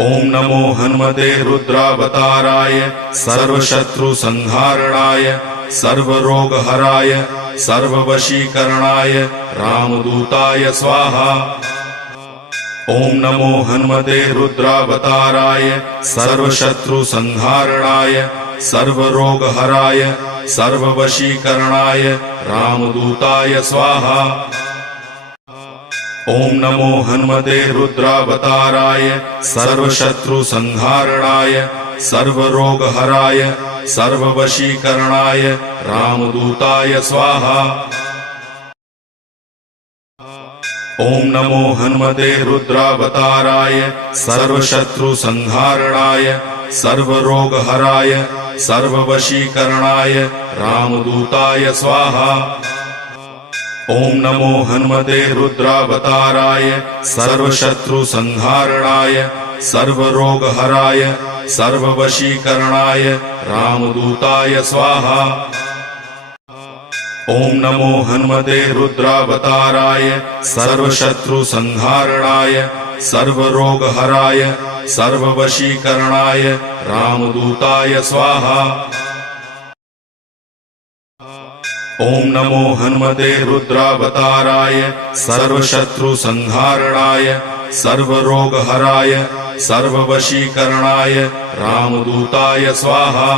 ओम नमो हनुमते रुद्रावताराय सर्वशत्रुसंहारणाय सर्वरोगहराय सर्ववशीकरणाय रामदूताय स्वाहा। ओम नमो हनुमते रुद्रावताराय सर्वशत्रुसंहारणाय सर्वरोगहराय सर्ववशीकरणाय रामदूताय स्वाहा। ओम नमो हनुमते रुद्रावताराय सर्वशत्रुसंहारणाय सर्वरोगहराय सर्ववशीकरणाय रामदूताय स्वाहा। ओम नमो हनुमते रुद्रावताराय सर्वशत्रुसंहारणाय सर्वरोगहराय सर्ववशीकरणाय रामदूताय स्वाहा। ओम नमो हनुमते रुद्रावताराय सर्वशत्रुसंहारणाय सर्वरोगहराय सर्ववशीकरणाय रामदूताय स्वाहा। ओम नमो हनुमते रुद्रावताराय सर्वशत्रुसंहारणाय सर्वरोगहराय सर्ववशीकरणाय रामदूताय स्वाहा। ओम नमो हनुमते रुद्रावताराय सर्वशत्रुसंहारणाय सर्वरोगहराय सर्ववशीकरणाय रामदूताय स्वाहा।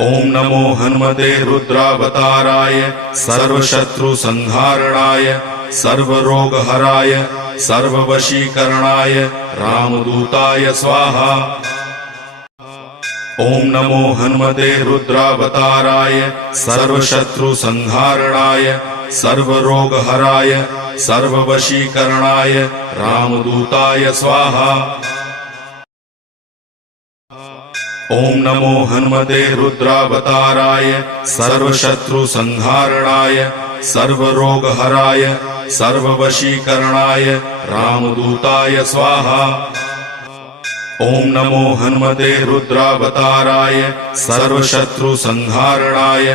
ओम नमो हनुमते रुद्रावताराय सर्वशत्रुसंहारणाय सर्वरोगहराय सर्ववशीकरणाय रामदूताय स्वाहा। ओम नमो हनुमते रुद्रावताराय सर्वशत्रुसंहारणाय सर्वरोगहराय सर्ववशीकरणाय रामदूताय स्वाहा। ओम नमो हनुमते रुद्रावताराय सर्वशत्रुसंहारणाय सर्वरोगहराय सर्ववशीकरणाय रामदूताय स्वाहा। ओम नमो हनुमते रुद्रावताराय सर्वशत्रुसंहारणाय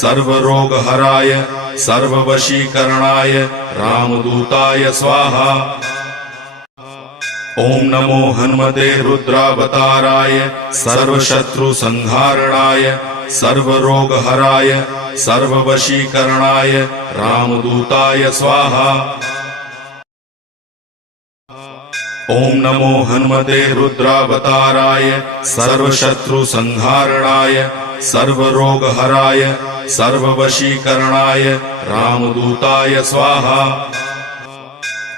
सर्वरोगहराय सर्ववशीकरणाय रामदूताय स्वाहा। ओम नमो हनुमते रुद्रावताराय सर्वशत्रुसंहारणाय सर्वरोगहराय सर्ववशीकरणाय रामदूताय स्वाहा। ओम नमो हनुमते रुद्रावताराय सर्वशत्रुसंहारणाय सर्वरोगहराय सर्ववशीकरणाय रामदूताय स्वाहा।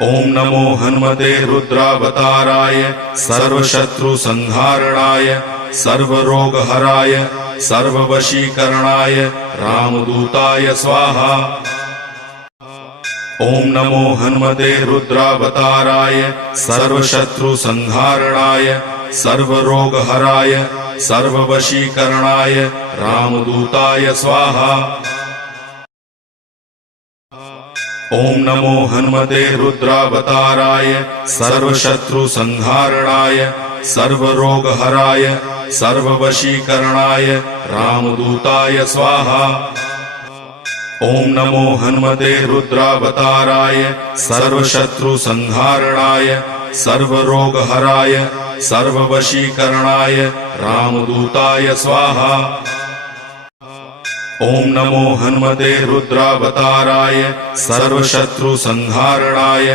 ओम नमो हनुमते रुद्रावताराय सर्वशत्रुसंहारणाय सर्वरोगहराय सर्ववशीकरणाय रामदूताय स्वाहा। ओम नमो हनुमते रुद्रावताराय सर्वशत्रुसंहारणाय सर्वरोगहराय सर्ववशीकरणाय रामदूताय स्वाहा। ओम नमो हनुमते रुद्रावताराय सर्वशत्रुसंहारणाय सर्वरोगहराय सर्ववशीकरणाय रामदूताय स्वाहा। ओम नमो हनुमते रुद्रावताराय सर्वशत्रुसंहारणाय सर्वरोगहराय सर्ववशीकरणाय रामदूताय स्वाहा। ओम नमो हनुमते रुद्रावताराय सर्वशत्रुसंहारणाय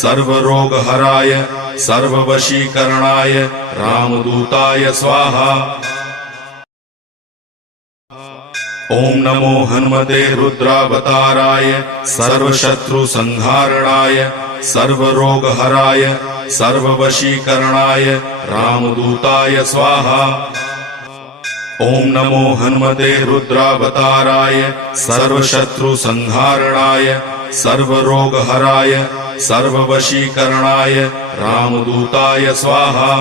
सर्वरोगहराय सर्ववशीकरणाय रामदूताय स्वाहा। ओम नमो हनुमते रुद्रावताराय सर्वशत्रुसंहारणाय सर्वरोगहराय सर्ववशीकरणाय रामदूताय स्वाहा। ओम नमो हनुमते रुद्रावताराय सर्वशत्रुसंहारणाय सर्वरोगहराय सर्ववशीकरणाय रामदूताय स्वाहा।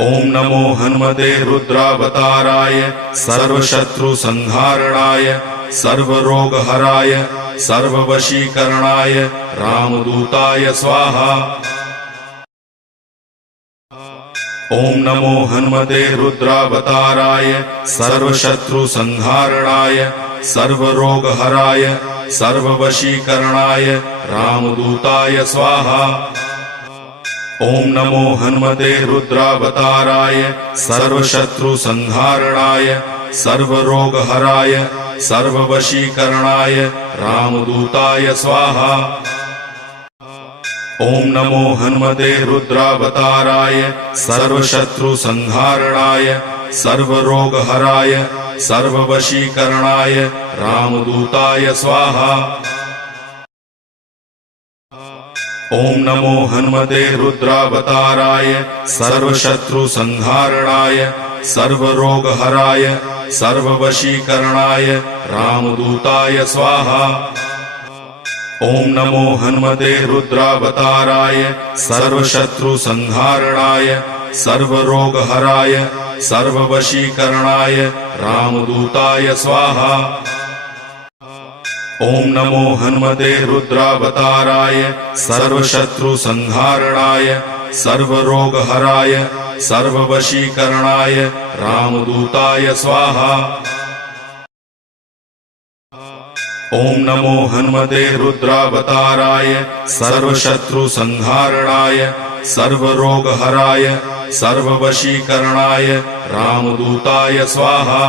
ओम नमो हनुमते रुद्रावताराय सर्वशत्रुसंहारणाय सर्वरोगहराय सर्ववशीकरणाय रामदूताय स्वाहा। ओम नमो हनुमते रुद्रावताराय सर्वशत्रुसंहारणाय सर्वरोगहराय सर्ववशीकरणाय रामदूताय स्वाहा। ओम नमो हनुमते रुद्रावताराय सर्वशत्रुसंहारणाय सर्वरोगहराय सर्ववशीकरणाय रामदूताय स्वाहा। ओम नमो हनुमते रुद्रावताराय सर्वशत्रुसंहारणाय सर्वरोगहराय सर्ववशीकरणाय रामदूताय स्वाहा। ओम नमो हनुमते रुद्रावताराय सर्वशत्रुसंहारणाय सर्वरोगहराय सर्ववशीकरणाय रामदूताय स्वाहा। ओम नमो हनुमते रुद्रावताराय सर्वशत्रुसंहारणाय सर्वरोगहराय सर्ववशीकरणाय रामदूताय स्वाहा। ओम नमो हनुमते रुद्रावताराय सर्वशत्रुसंहारणाय सर्वरोगहराय सर्ववशीकरणाय रामदूताय स्वाहा। ओम नमो हनुमते रुद्रावताराय सर्वशत्रुसंहारणाय सर्वरोगहराय सर्ववशीकरणाय रामदूताय स्वाहा।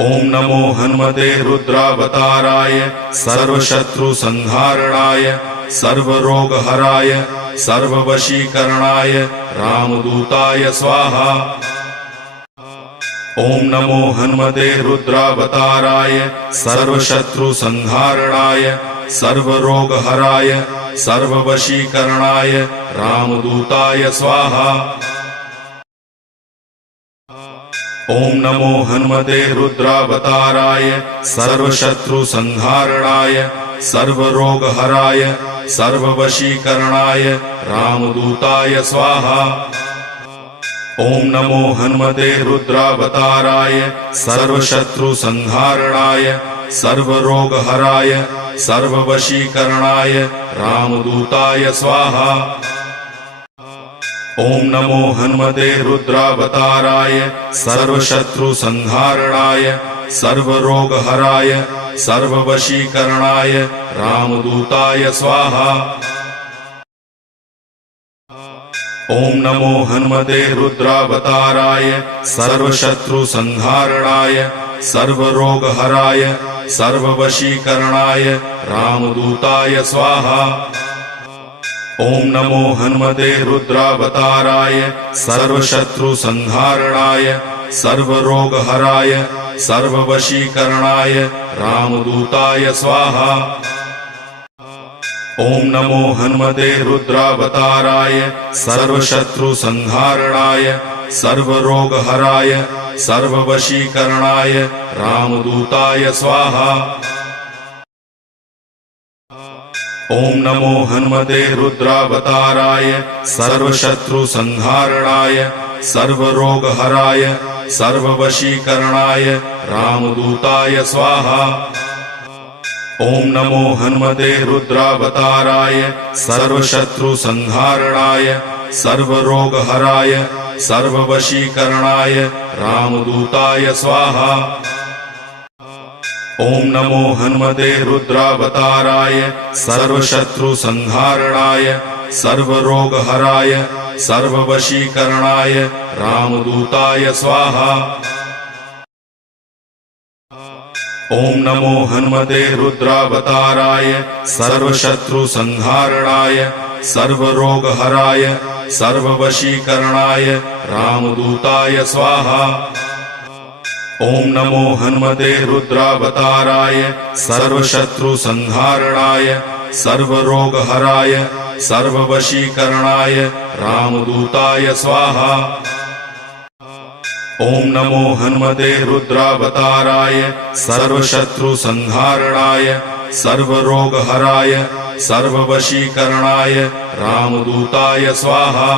ओम नमो हनुमते रुद्रावताराय सर्वशत्रुसंहारणाय सर्वरोगहराय सर्ववशीकरणाय रामदूताय स्वाहा। ओम नमो हनुमते रुद्रावताराय सर्वशत्रुसंहारणाय सर्वरोगहराय सर्ववशीकरणाय रामदूताय स्वाहा। ओम नमो हनुमते रुद्रावताराय सर्वशत्रुसंहारणाय सर्वरोगहराय सर्ववशीकरणाय रामदूताय स्वाहा। ओम नमो हनुमते रुद्रावताराय सर्वशत्रुसंहारणाय सर्वरोगहराय सर्ववशीकरणाय रामदूताय स्वाहा। ओम नमो हनुमते रुद्रावताराय सर्वशत्रुसंहारणाय सर्वरोगहराय सर्ववशीकरणाय रामदूताय स्वाहा। ओम नमो हनुमते रुद्रावताराय सर्वशत्रुसंहारणाय सर्वरोगहराय सर्ववशीकरणाय रामदूताय स्वाहा। ओम नमो हनुमते रुद्रावताराय सर्वशत्रुसंहारणाय सर्वरोगहराय सर्ववशीकरणाय रामदूताय स्वाहा। ओम नमो हनुमते रुद्रावताराय सर्वशत्रुसंहारणाय सर्वरोगहराय सर्ववशीकरणाय रामदूताय स्वाहा। ओम नमो हनुमते रुद्रावताराय सर्वशत्रुसंहारणाय सर्वरोगहराय सर्ववशीकरणाय रामदूताय स्वाहा। ओम नमो हनुमते रुद्रावताराय सर्वशत्रुसंहारणाय सर्वरोगहराय सर्ववशीकरणाय रामदूताय स्वाहा। ओम नमो हनुमते रुद्रावताराय सर्वशत्रुसंहारणाय सर्वरोगहराय सर्ववशीकरणाय रामदूताय स्वाहा। ओम नमो हनुमते रुद्रावताराय सर्वशत्रुसंहारणाय सर्वरोगहराय सर्ववशीकरणाय रामदूताय स्वाहा। ओम नमो हनुमते रुद्रावताराय सर्वशत्रुसंहारणाय सर्वरोगहराय सर्ववशीकरणाय रामदूताय स्वाहा। ओम नमो हनुमते रुद्रावताराय सर्वशत्रुसंहारणाय सर्वरोगहराय सर्ववशीकरणाय रामदूताय स्वाहा।